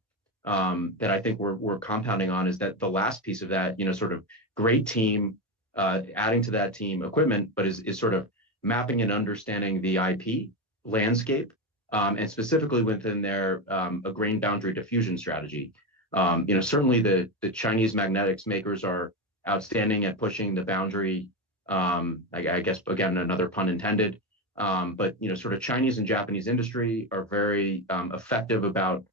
that I think we're compounding on is that the last piece of that, sort of great team, adding to that team equipment, but is sort of mapping and understanding the IP landscape, and specifically within their a grain boundary diffusion strategy. Certainly the Chinese magnetics makers are outstanding at pushing the boundary. I guess, again, another pun intended. But sort of Chinese and Japanese industry are very effective about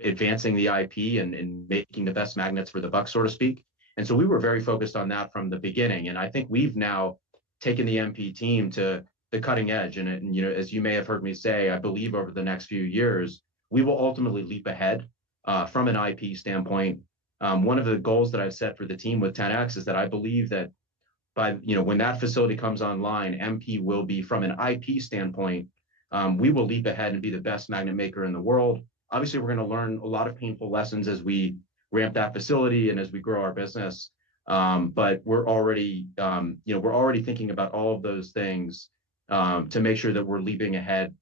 advancing the IP and making the best magnets for the buck, so to speak. And so we were very focused on that from the beginning. And I think we've now taken the MP team to the cutting edge. And as you may have heard me say, I believe over the next few years, we will ultimately leap ahead from an IP standpoint. One of the goals that I've set for the team with 10X is that I believe that by when that facility comes online, MP will be, from an IP standpoint, we will leap ahead and be the best magnet maker in the world. Obviously, we're going to learn a lot of painful lessons as we ramp that facility and as we grow our business. But we're already thinking about all of those things to make sure that we're leaping ahead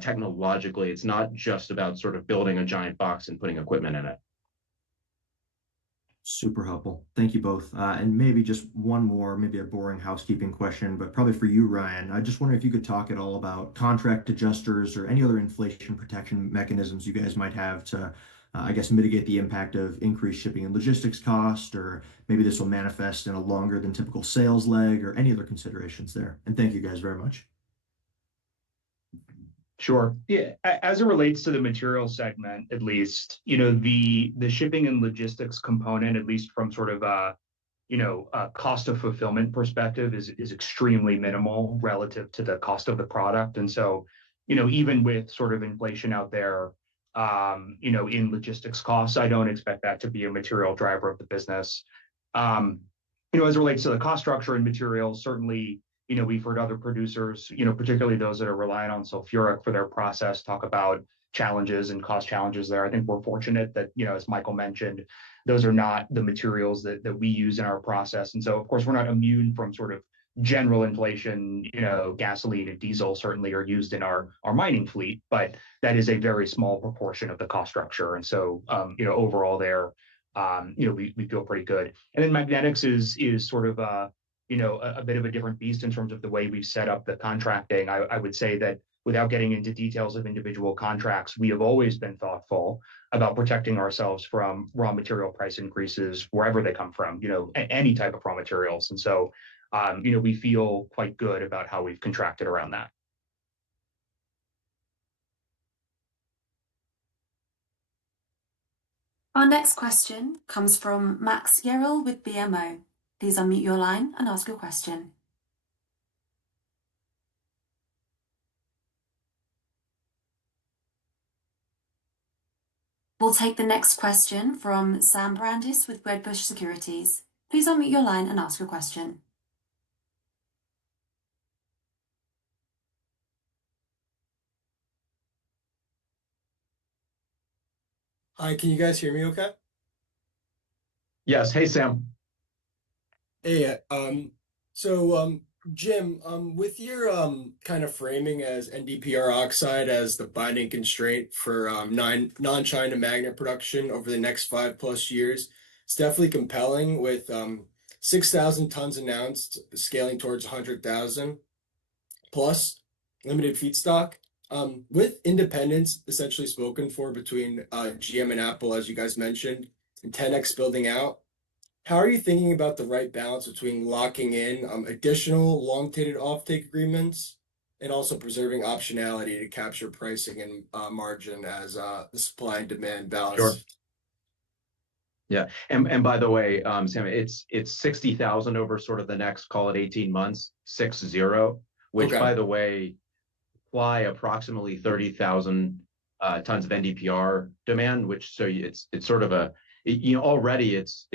technologically. It's not just about sort of building a giant box and putting equipment in it. Super helpful. Thank you both. And maybe just one more, maybe a boring housekeeping question, but probably for you, Ryan. I just wonder if you could talk at all about contract adjusters or any other inflation protection mechanisms you guys might have to, I guess, mitigate the impact of increased shipping and logistics cost, or maybe this will manifest in a longer than typical sales leg, or any other considerations there. And thank you guys very much. Sure. Yeah. As it relates to the material segment, at least, the shipping and logistics component, at least from sort of a cost of fulfillment perspective, is extremely minimal relative to the cost of the product. And so, even with sort of inflation out there, in logistics costs, I don't expect that to be a material driver of the business. As it relates to the cost structure and materials, certainly, we've heard other producers, particularly those that are reliant on sulfuric for their process, talk about challenges and cost challenges there. I think we're fortunate that, as Michael mentioned, those are not the materials that we use in our process. And so, of course, we're not immune from sort of general inflation. Gasoline and diesel certainly are used in our mining fleet, but that is a very small proportion of the cost structure. And so, overall there, we feel pretty good. And then magnetics is sort of a bit of a different beast in terms of the way we've set up the contracting. I would say that without getting into details of individual contracts, we have always been thoughtful about protecting ourselves from raw material price increases wherever they come from, any type of raw materials. And so we feel quite good about how we've contracted around that. Our next question comes from Max Yerrill with BMO. Please unmute your line and ask your question. We'll take the next question from Sam Brandis with Wedbush Securities. Please unmute your line and ask your question. Hi, can you guys hear me okay? Yes. Hey, Sam. Hey, Jim, with your kind of framing as NdPr oxide as the binding constraint for non-China magnet production over the next 5+ years, it's definitely compelling with 6,000 tons announced, scaling towards 100,000 plus limited feedstock. With independence essentially spoken for between GM and Apple, as you guys mentioned, and 10X building out, how are you thinking about the right balance between locking in additional long-dated offtake agreements and also preserving optionality to capture pricing and margin as the supply and demand balance? Sure. Yeah. And by the way, Sam, it's 60,000 over sort of the next, call it 18 months, 60, which Okay. by the way, apply approximately 30,000 tons of NdPr demand, which so it's sort of a, already it's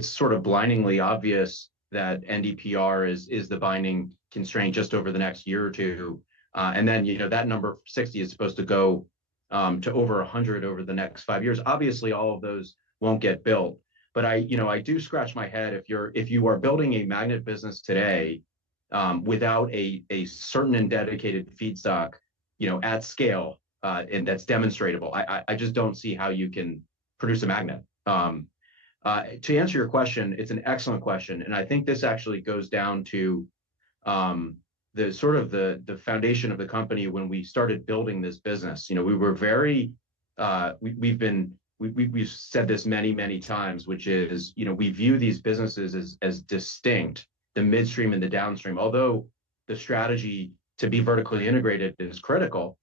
sort of blindingly obvious that NdPr is the binding constraint just over the next year or two. And then, that number 60 is supposed to go to over 100 over the next 5 years. Obviously, all of those won't get built. But I do scratch my head if you are building a magnet business today without a certain and dedicated feedstock, at scale, and that's demonstratable. I just don't see how you can produce a magnet. To answer your question, it's an excellent question, and I think this actually goes down to the sort of the foundation of the company when we started building this business. We were very we've said this many times, which is we view these businesses as distinct, the midstream and the downstream. Although the strategy to be vertically integrated is critical,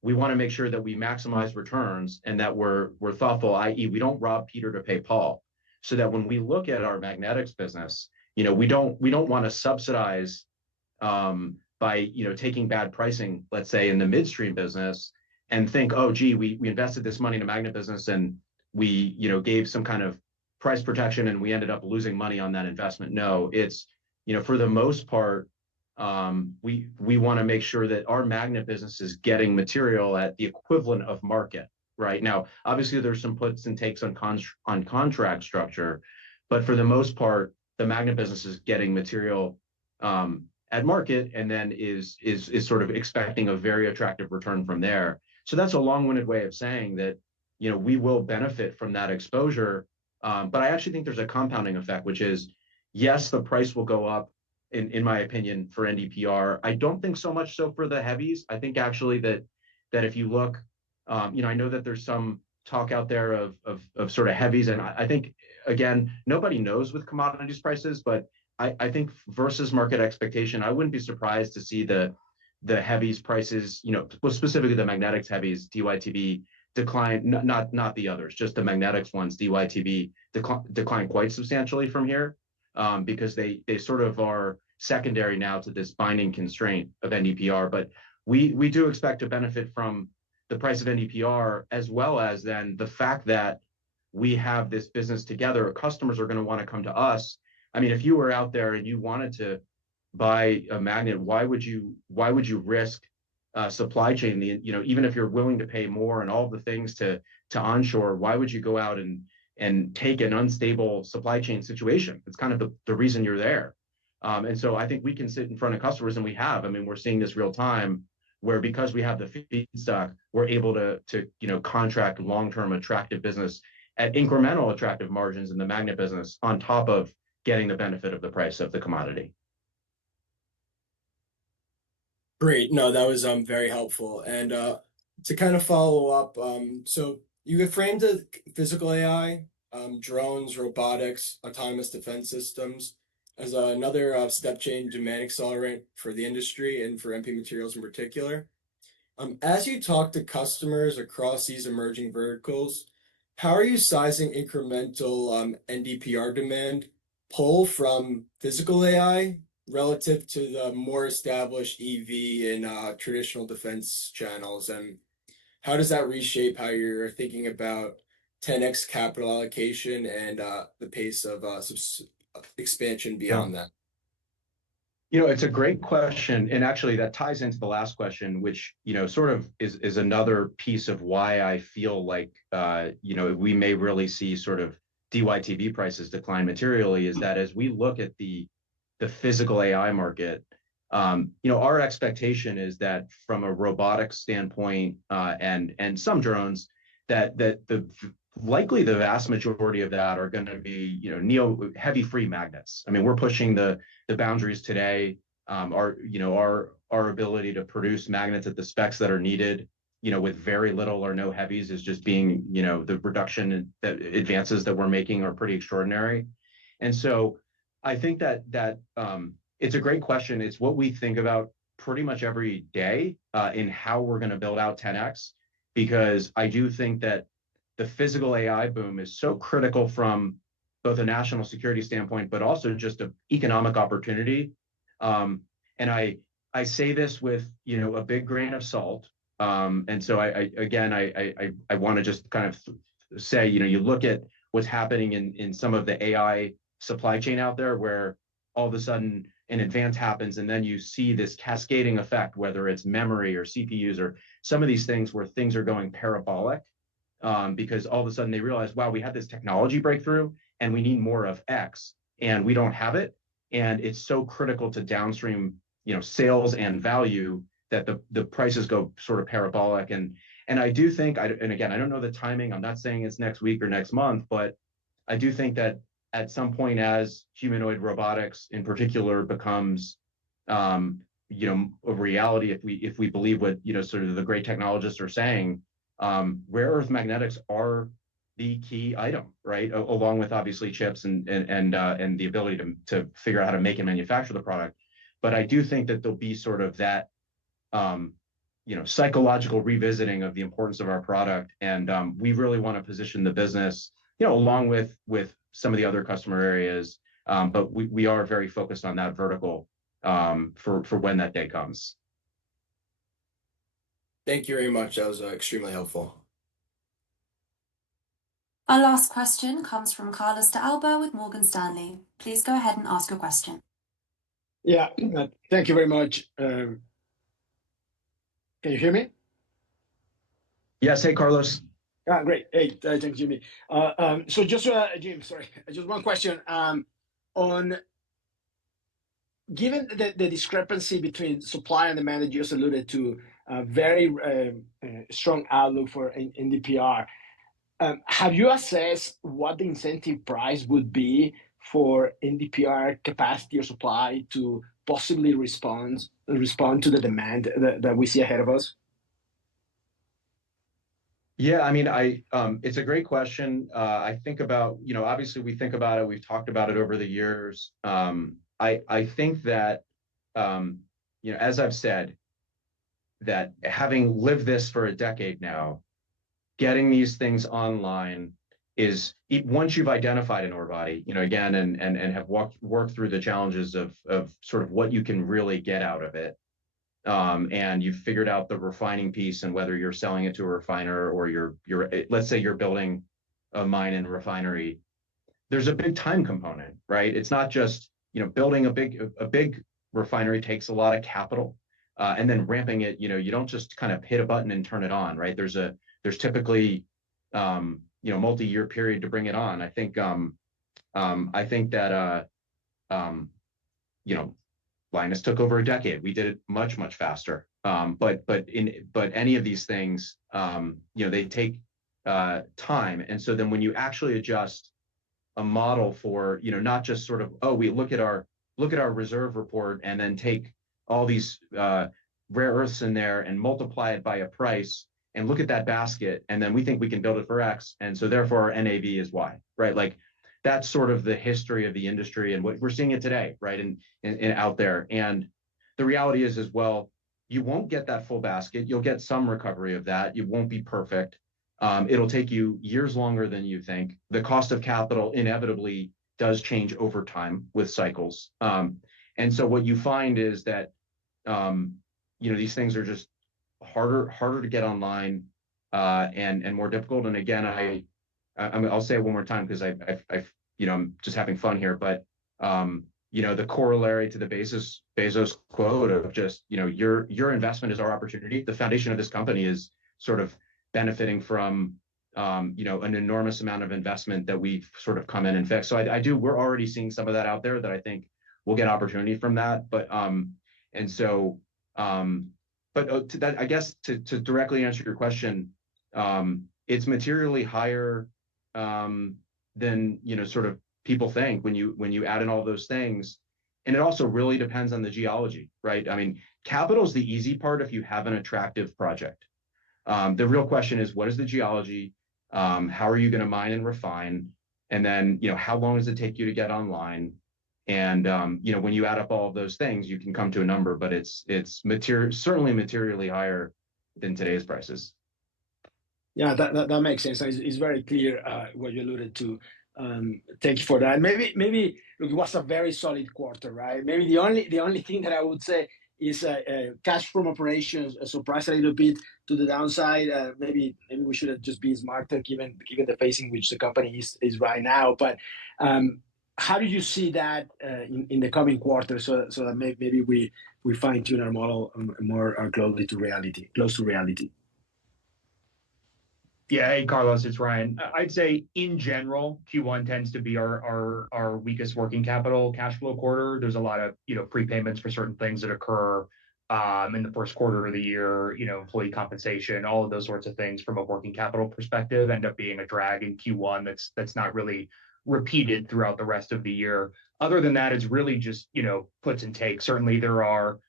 we want to make sure that we maximize returns and that we're thoughtful, i.e., we don't rob Peter to pay Paul. So that when we look at our magnetics business, we don't want to subsidize by taking bad pricing, let's say in the midstream business, and think, oh, gee, we invested this money in a magnet business and we gave some kind of price protection and we ended up losing money on that investment. No, it's for the most part, we want to make sure that our magnet business is getting material at the equivalent of market. Right now, obviously, there's some puts and takes on contract structure, but for the most part, the magnet business is getting material at market, and then is sort of expecting a very attractive return from there. So that's a long-winded way of saying that we will benefit from that exposure, but I actually think there's a compounding effect, which is yes, the price will go up. In my opinion, for NdPr, I don't think so much so for the heavies. I think actually that if you look, I know that there's some talk out there of sort of heavies, and I think again nobody knows with commodities prices, but I think versus market expectation, I wouldn't be surprised to see the heavies prices, well, specifically the magnetics heavies, DYTB, decline, not the others, just the magnetics ones, DYTB, decline quite substantially from here. Because they sort of are secondary now to this binding constraint of NdPr. But we do expect to benefit from the price of NdPr, as well as then the fact that we have this business together. Customers are going to want to come to us. I mean, if you were out there and you wanted to buy a magnet, why would you risk supply chain? Even if you're willing to pay more and all the things to onshore, why would you go out and take an unstable supply chain situation? It's kind of the reason you're there. And so I think we can sit in front of customers, and we have. I mean, we're seeing this real time, where because we have the feedstock, we're able to contract long-term attractive business at incremental attractive margins in the magnet business, on top of getting the benefit of the price of the commodity. Great. No, that was very helpful. And to kind of follow up, so you have framed the physical AI drones, robotics, autonomous defense systems as another step change demand accelerant for the industry and for MP Materials in particular. As you talk to customers across these emerging verticals, how are you sizing incremental NdPr demand pull from physical AI relative to the more established EV and traditional defense channels? And how does that reshape how you're thinking about 10x capital allocation and the pace of expansion beyond that? It's a great question. And actually, that ties into the last question, which, sort of is another piece of why I feel like, we may really see sort of DYTB prices decline materially, is that as we look at the physical AI market, our expectation is that from a robotics standpoint, and some drones, that likely the vast majority of that are going to be, heavy free magnets. I mean, we're pushing the boundaries today. Our ability to produce magnets at the specs that are needed, with very little or no heavies is just being, the reduction that advances that we're making are pretty extraordinary. And so I think that it's a great question. It's what we think about pretty much every day in how we're going to build out 10x, because I do think that the physical AI boom is so critical from both a national security standpoint, but also just an economic opportunity. And I say this with, a big grain of salt. And so I want to just kind of say, you look at what's happening in some of the AI supply chain out there, where all of a sudden an advance happens, and then you see this cascading effect, whether it's memory or CPUs or some of these things where things are going parabolic, because all of a sudden they realize, wow, we had this technology breakthrough and we need more of X, and we don't have it. And it's so critical to downstream, sales and value, that the prices go sort of parabolic. And I do think, and again, I don't know the timing. I'm not saying it's next week or next month, but I do think that at some point, as humanoid robotics in particular becomes, a reality, if we believe what, sort of the great technologists are saying, rare earth magnetics are the key item, right? Along with obviously chips and the ability to figure out how to make and manufacture the product. But I do think that there'll be sort of that, psychological revisiting of the importance of our product. And we really want to position the business, along with some of the other customer areas. But we are very focused on that vertical for when that day comes. Thank you very much. That was extremely helpful. Our last question comes from Carlos de Alba with Morgan Stanley. Please go ahead and ask your question. Yeah, thank you very much. Can you hear me? Yes. Hey, Carlos. Great. Hey, thanks, Jimmy. So just, Jim, sorry, just one question. On given the discrepancy between supply and demand that you just alluded to, a very strong outlook for NdPr, have you assessed what the incentive price would be for NdPr capacity or supply to possibly respond to the demand that we see ahead of us? Yeah, I mean, it's a great question. I think about, obviously we think about it, we've talked about it over the years. I think that, as I've said, that having lived this for a decade now, getting these things online is, once you've identified an ore body, again, and have worked through the challenges of sort of what you can really get out of it. And you've figured out the refining piece, and whether you're selling it to a refiner or you're let's say you're building a mine and refinery, there's a big time component, right? It's not just, building a big refinery takes a lot of capital, and then ramping it, you don't just kind of hit a button and turn it on, right? There's typically, multi-year period to bring it on. I think that, Linus took over a decade. We did it much, much faster. But any of these things, they take time. And so then when you actually adjust a model for, not just sort of, oh, we look at our reserve report and then take all these rare earths in there and multiply it by a price, and look at that basket, and then we think we can build it for X, and so therefore our NAV is Y, right? Like that's sort of the history of the industry and what we're seeing it today, right? And out there. And the reality is as well, you won't get that full basket. You'll get some recovery of that. It won't be perfect. It'll take you years longer than you think. The cost of capital inevitably does change over time with cycles. And so what you find is that these things are just harder to get online and more difficult. And again, I'll say it one more time because I'm just having fun here, but the corollary to the Bezos quote of just, your investment is our opportunity. The foundation of this company is sort of benefiting from, an enormous amount of investment that we've sort of come in and fixed. So we're already seeing some of that out there that I think we'll get opportunity from that. But, to that, I guess to directly answer your question, it's materially higher than sort of people think when you add in all those things. And it also really depends on the geology, right? I mean, capital is the easy part if you have an attractive project. The real question is, what is the geology? How are you going to mine and refine? And then, how long does it take you to get online? And when you add up all of those things, you can come to a number, but it's certainly materially higher than today's prices. Yeah, that makes sense. It's very clear what you alluded to. Thank you for that. Maybe look, it was a very solid quarter, right? Maybe the only thing that I would say is cash from operations surprised a little bit to the downside. Maybe we should just be smarter given the phase in which the company is right now. But how do you see that in the coming quarter so that maybe we fine tune our model more close to reality? Yeah, hey Carlos, it's Ryan. I'd say in general, Q1 tends to be our weakest working capital cash flow quarter. There's a lot of prepayments for certain things that occur in the first quarter of the year. Employee compensation, all of those sorts of things from a working capital perspective end up being a drag in Q1 that's not really repeated throughout the rest of the year. Other than that, it's really just puts and takes. Certainly, there are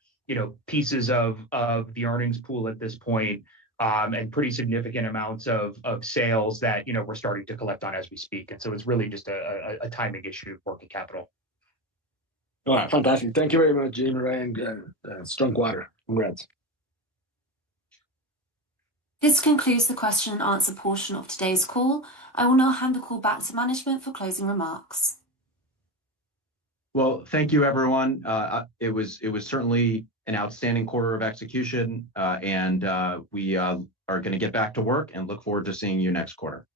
pieces of the earnings pool at this point. And pretty significant amounts of sales that we're starting to collect on as we speak, and so it's really just a timing issue of working capital. All right, fantastic. Thank you very much, Jim, Ryan. Strong quarter. Congrats. This concludes the question and answer portion of today's call. I will now hand the call back to management for closing remarks. Well, thank you, everyone. It was certainly an outstanding quarter of execution, and we are going to get back to work and look forward to seeing you next quarter.